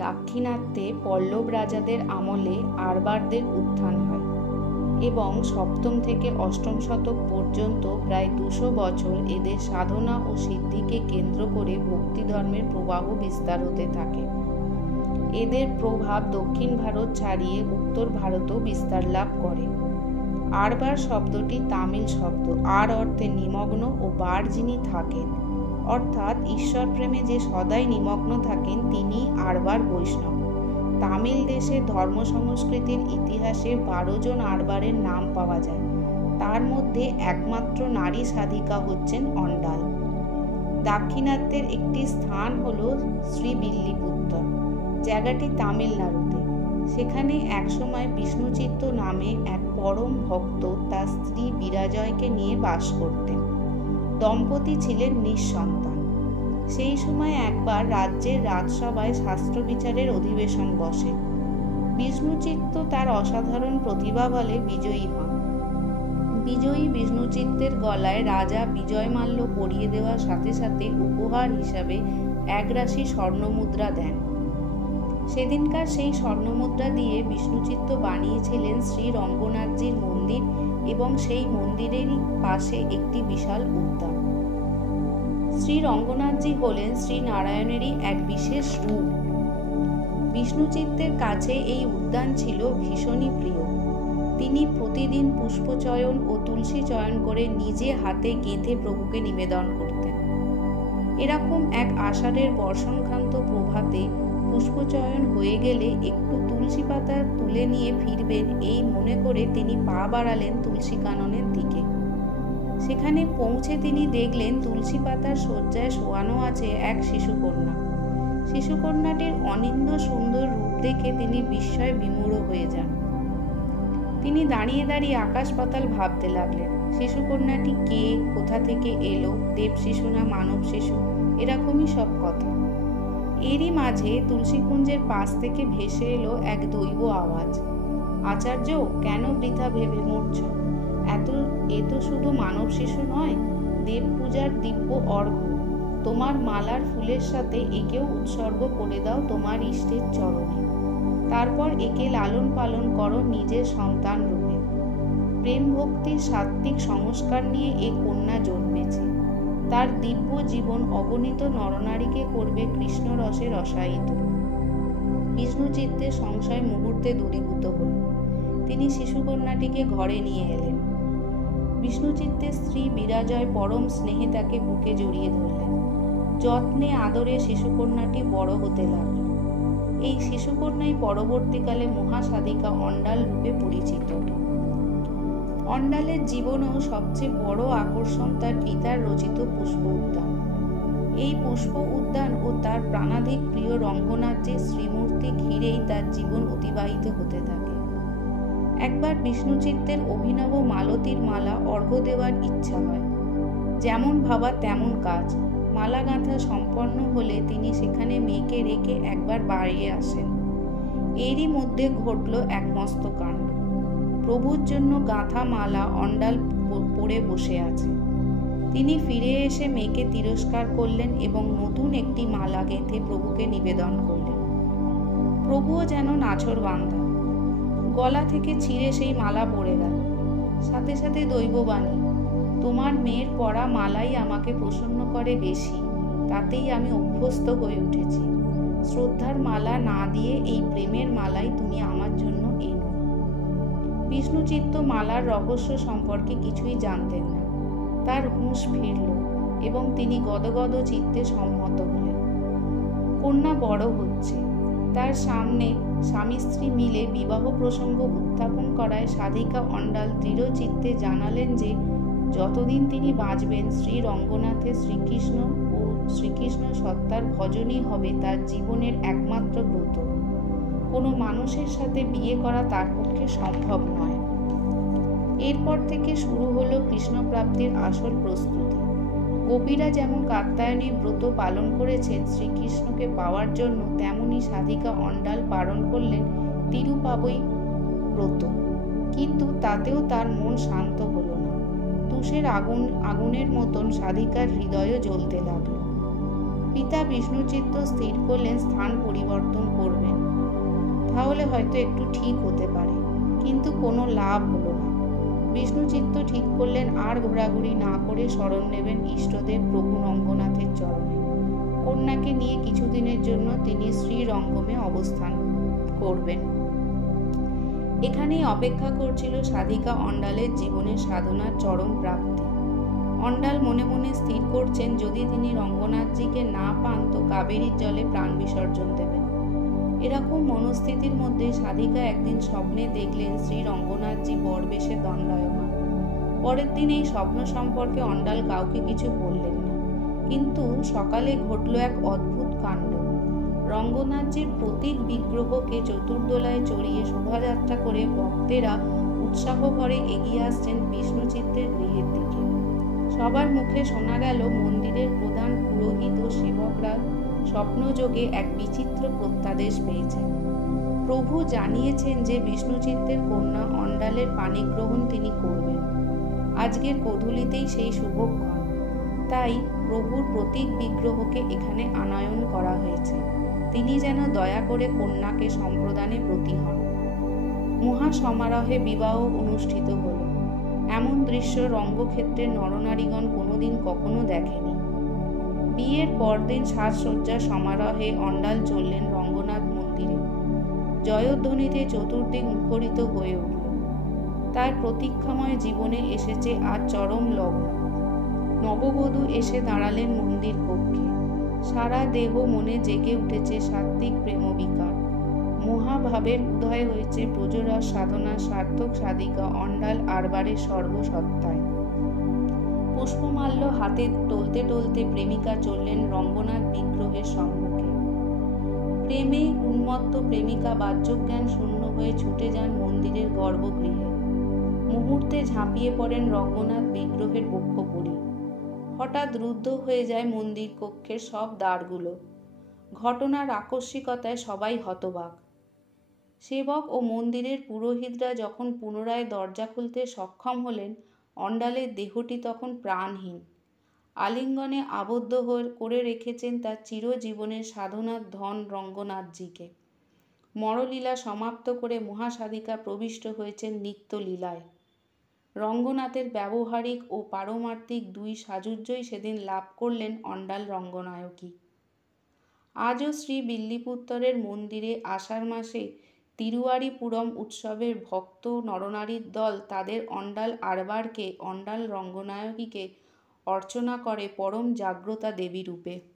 দাক্ষিণাত্যে পল্লব রাজাদের আমলে আরবারদের উত্থান হয় এবং সপ্তম থেকে অষ্টম শতক পর্যন্ত প্রায় 200 বছর এদের সাধনা ও সিদ্ধিকে কেন্দ্র করে ভক্তিধর্মের প্রবাহ বিস্তার হতে থাকে। এদের প্রভাব দক্ষিণ ভারত ছাড়িয়ে উত্তর ভারতেও বিস্তার লাভ করে। আরবার শব্দটি তামিল শব্দ। আর অর্থে নিমগ্ন ও বার যিনি থাকেন, অর্থাৎ ঈশ্বর প্রেমে যে সদাই নিমগ্ন থাকেন তিনি আরবার বৈষ্ণব। তামিল দেশের ধর্ম সংস্কৃতির ইতিহাসে 12 জন আরবারের নাম পাওয়া যায়। তার মধ্যে একমাত্র নারী সাধিকা হচ্ছেন অন্ডাল। দাক্ষিণাত্যের একটি স্থান হল শ্রীবিল্লিপুত্তর। জায়গাটি তামিলনাড়ুতে। সেখানে একসময় বিষ্ণুচিত্ত নামে এক পরম ভক্ত তার স্ত্রী বিরাজয়কে নিয়ে বাস করতেন। দম্পতি ছিলেন নিঃসন্তান। সেই সময় একবার রাজ্যের রাজসভায় শাস্ত্র বিচারের অধিবেশন বসে। বিষ্ণুচিত্ত তার অসাধারণ প্রতিভা বলে বিজয়ী হন। বিজয়ী বিষ্ণুচিত্তের গলায় রাজা বিজয়মাল্য পরিয়ে দেওয়ার সাথে সাথে উপহার হিসাবে 1 রাশি স্বর্ণমুদ্রা দেন। সেদিনকার সেই স্বর্ণমুদ্রা দিয়ে বিষ্ণুচিত্ত বানিয়েছিলেন শ্রী রঙ্গনাথজির মন্দির এবং সেই মন্দিরেরই পাশে একটি বিশাল উদ্যান। শ্রী রঙ্গনাথজি হলেন শ্রী নারায়ণেরই এক বিশেষ রূপ। বিষ্ণুচিত্তের কাছে এই উদ্যান ছিল ভীষণই প্রিয়। তিনি প্রতিদিন পুষ্পচয়ন ও তুলসী চয়ন করে নিজে হাতে গেঁথে প্রভুকে নিবেদন করতেন। এরকম এক আষাঢ়ের বর্ষণকান্ত প্রভাতে পুষ্পচয়ন হয়ে গেলে একটু তুলসী পাতা তুলে নিয়ে ফিরবেন এই মনে করে তিনি পা বাড়ালেন তুলসী কাননের দিকে। সেখানে পৌঁছে তিনি দেখলেন তুলসী পাতার শয্যায় শোয়ানো আছে এক শিশুকন্যা। শিশুকন্যাটির অনিন্দ্য সুন্দর রূপ দেখে তিনি বিস্ময়ে বিমূঢ় হয়ে যান। তিনি দাঁড়িয়ে দাঁড়িয়ে আকাশ পাতাল ভাবতে লাগলেন, শিশুকন্যাটি কে, কোথা থেকে এলো, দেব শিশু না মানব শিশু, এরকমই সব কথা। এরই মাঝে তুলসীকুঞ্জের পাশ থেকে ভেসে এলো এক দৈব আওয়াজ, আচার্য, কেন বৃথা ভেবে মরছ? এ তো শুধু মানব শিশু নয়, দেব পূজার দিব্য অর্ঘ্য। তোমার মালার ফুলের সাথে একেও উৎসর্গ করে দাও তোমার ইষ্টের চরণে। তারপর একে লালন পালন করো নিজের সন্তান রূপে। প্রেম ভক্তির সাত্ত্বিক সংস্কার নিয়ে এ কন্যা জন্মেছে। তার দিব্য জীবন অগণিত নরনারীকে করবে কৃষ্ণ রসে রসায়িত। বিষ্ণুচিত্তের সংশয় মুহূর্তে দূরীভূত হল। তিনি শিশুকন্যাটিকে ঘরে নিয়ে এলেন। বিষ্ণুচিত্তের স্ত্রী বিরাজয় পরম স্নেহে তাকে বুকে জড়িয়ে ধরলেন। যত্নে আদরে শিশুকন্যাটি বড় হতে লাগল। এই শিশুকন্যাই পরবর্তীকালে মহাসাধিকা অন্ডাল রূপে পরিচিত। অন্ডালের জীবনেও সবচেয়ে বড় আকর্ষণ তার পিতার রচিত পুষ্প উদ্যান। এই পুষ্প উদ্যান ও তার প্রাণাধিক প্রিয় রঙ্গনাথজির শ্রীমূর্তি ঘিরেই তার জীবন অতিবাহিত হতে থাকে। একবার বিষ্ণুচিত্তের অভিনব মালতীর মালা অর্ঘ্য দেওয়ার ইচ্ছা হয়। যেমন ভাবা তেমন কাজ। মালা গাঁথা সম্পন্ন হলে তিনি সেখানে মেয়েকে রেখে একবার বাড়িয়ে আসেন। এরই মধ্যে ঘটল এক মস্ত কাণ্ড। প্রভুর জন্য গাঁথা মালা অন্ডাল পরে বসে আছে। তিনি ফিরে এসে মেয়েকে তিরস্কার করলেন এবং নতুন একটি মালা গেঁথে প্রভুকে নিবেদন করলেন। প্রভুও যেন নাছোড়বান্দা। গলা থেকে ছিঁড়ে সেই মালা পড়ে গেল। সাথে সাথে দৈববাণী, তোমার মেয়ের পরা মালাই আমাকে প্রসন্ন করে বেশি, তাতেই আমি অভ্যস্ত হয়ে উঠেছি। শ্রদ্ধার মালা না দিয়ে এই প্রেমের মালাই তুমি আমার জন্য এনো। বিষ্ণুচিত্ত মালার রহস্য সম্পর্কে কিছুই জানতেন না। তার হুঁশ ফিরল এবং তিনি গদগদ চিত্তে সম্মত হলেন। কন্যা বড় হচ্ছে। তার সামনে স্বামী স্ত্রী মিলে বিবাহ প্রসঙ্গ উত্থাপন করায় সাধিকা অন্ডাল দৃঢ় চিত্তে জানালেন যে যতদিন তিনি বাঁচবেন শ্রী রঙ্গনাথের শ্রীকৃষ্ণ ও শ্রীকৃষ্ণ সত্তার ভজনই হবে তার জীবনের একমাত্র ব্রত। কোনো মানুষের সাথে বিয়ে করা তার পক্ষে সম্ভব নয়। এরপর থেকে শুরু হলো কৃষ্ণপ্রাপ্তির আসল প্রস্তুতি। গোপীরা যেমন কাত্যায়নী ব্রত পালন করেছেন শ্রীকৃষ্ণকে পাওয়ার জন্য, তেমনি সাধিকা অন্ডাল পালন করলেন তিরুপাবই ব্রত। কিন্তু তাতেও তার মন শান্ত হলো না। তুষের আগুনের মতন সাধিকার হৃদয়ও জ্বলতে লাগলো। পিতা বিষ্ণুচিত্ত স্থির করলেন স্থান পরিবর্তন করবেন, তাহলে হয়তো একটু ঠিক হতে পারে, কিন্তু কোনো লাভ হলো না। বিষ্ণুচিত্ত ঠিক করলেন আর ঘোরাঘুরি না করে শরণ নেবেন ইষ্টদেব প্রভু রঙ্গনাথের চরণে। কন্যাকে নিয়ে কিছুদিনের জন্য তিনি শ্রীরঙ্গমে অবস্থান করবেন। এখানেই অপেক্ষা করছিল সাধিকা অন্ডালের জীবনের সাধনার চরম প্রাপ্তি। অন্ডাল মনে মনে স্থির করছেন যদি তিনি রঙ্গনাথজিকে না পান তো কাবেরীর জলে প্রাণ বিসর্জন দেবেন। এরকম মনস্থিতির মধ্যে সাধিকা একদিন স্বপ্নে দেখলেন শ্রী রঙ্গনাথজি বরবেশে দণ্ডায়মান। পরের দিন এই স্বপ্ন সম্পর্কে অন্ডাল কাউকে কিছু বললেন না, কিন্তু সকালে ঘটল এক অদ্ভুত কাণ্ড। রঙ্গনাথজির প্রতীক বিগ্রহকে চতুর্দোলায় চড়িয়ে শোভাযাত্রা করে ভক্তেরা উৎসাহ ভরে এগিয়ে আসছেন বিষ্ণুচিত্তের গৃহের দিকে। সবার মুখে শোনা গেল মন্দিরের প্রধান পুরোহিত ও সেবকরা স্বপ্নযোগে এক বিচিত্র প্রত্যাদেশ পেয়েছেন। প্রভু জানিয়েছেন যে বিষ্ণুচিত্তের কন্যা অন্ডালের পাণিগ্রহণ তিনি করবেন। আজকের গোধূলিতেই সেই শুভক্ষণ, তাই প্রভুর প্রতীক বিগ্রহকে এখানে আনয়ন করা হয়েছে। তিনি যেন দয়া করে কন্যাকে সম্প্রদানে ব্রতী হন। মহা সমারোহে বিবাহ অনুষ্ঠিত হল। এমন দৃশ্য রঙ্গক্ষেত্রের নরনারীগণ কোনোদিন কখনো দেখেনি। বিয়ের পরদিন সাজসজ্জা সমারোহে অন্ডাল চললেন রঙ্গনাথ মন্দিরে। জয়ধ্বনিতে চতুর্দিক মুখরিত হয়ে উঠল। তার প্রতীক্ষাময় জীবনে এসেছে আজ চরম লগ্ন। নববধূ এসে দাঁড়ালেন মন্দির কক্ষে। সারা দেহ মনে জেগে উঠেছে সাত্ত্বিক প্রেমবিকার। মহাভাবের উদয় হয়েছে ব্রজরস সাধনা সার্থক সাধিকা অন্ডাল আরবারের সর্বসত্তায়। পুষ্পমাল্য হাতে টলতে টলতে প্রেমিকা চললেন রঙ্গনাথ বিগ্রহের সম্মুখে। প্রেমে উন্মত্ত প্রেমিকা বাহ্যজ্ঞান শূন্য হয়ে ছুটে যান মন্দিরের গর্ভগৃহে। মুহূর্তে ঝাঁপিয়ে পড়েন রঙ্গনাথ বিগ্রহের বক্ষপরি। হঠাৎ রুদ্ধ হয়ে যায় মন্দির কক্ষের সব দ্বারগুলো। ঘটনার আকস্মিকতায় সবাই হতবাক। সেবক ও মন্দিরের পুরোহিতরা যখন পুনরায় দরজা খুলতে সক্ষম হলেন, অন্ডালের দেহটি তখন প্রাণহীন। আলিঙ্গনে আবদ্ধ করে রেখেছেন তার চিরজীবনের সাধনার ধন রঙ্গনাথজিকে। মরলীলা সমাপ্ত করে মহাসাধিকা প্রবিষ্ট হয়েছেন নিত্যলীলায়। রঙ্গনাথের ব্যবহারিক ও পারমার্থিক দুই সাযুজ্যই সেদিন লাভ করলেন অন্ডাল রঙ্গনায়কী। আজও শ্রী বিল্লিপুত্তরের মন্দিরে আষাঢ় মাসে তিরুয়ারিপুরম উৎসবের ভক্ত নরনারীর দল তাদের অন্ডাল আরবারকে অন্ডাল রঙ্গনায়কীকে অর্চনা করে পরম জাগ্রতা দেবী রূপে।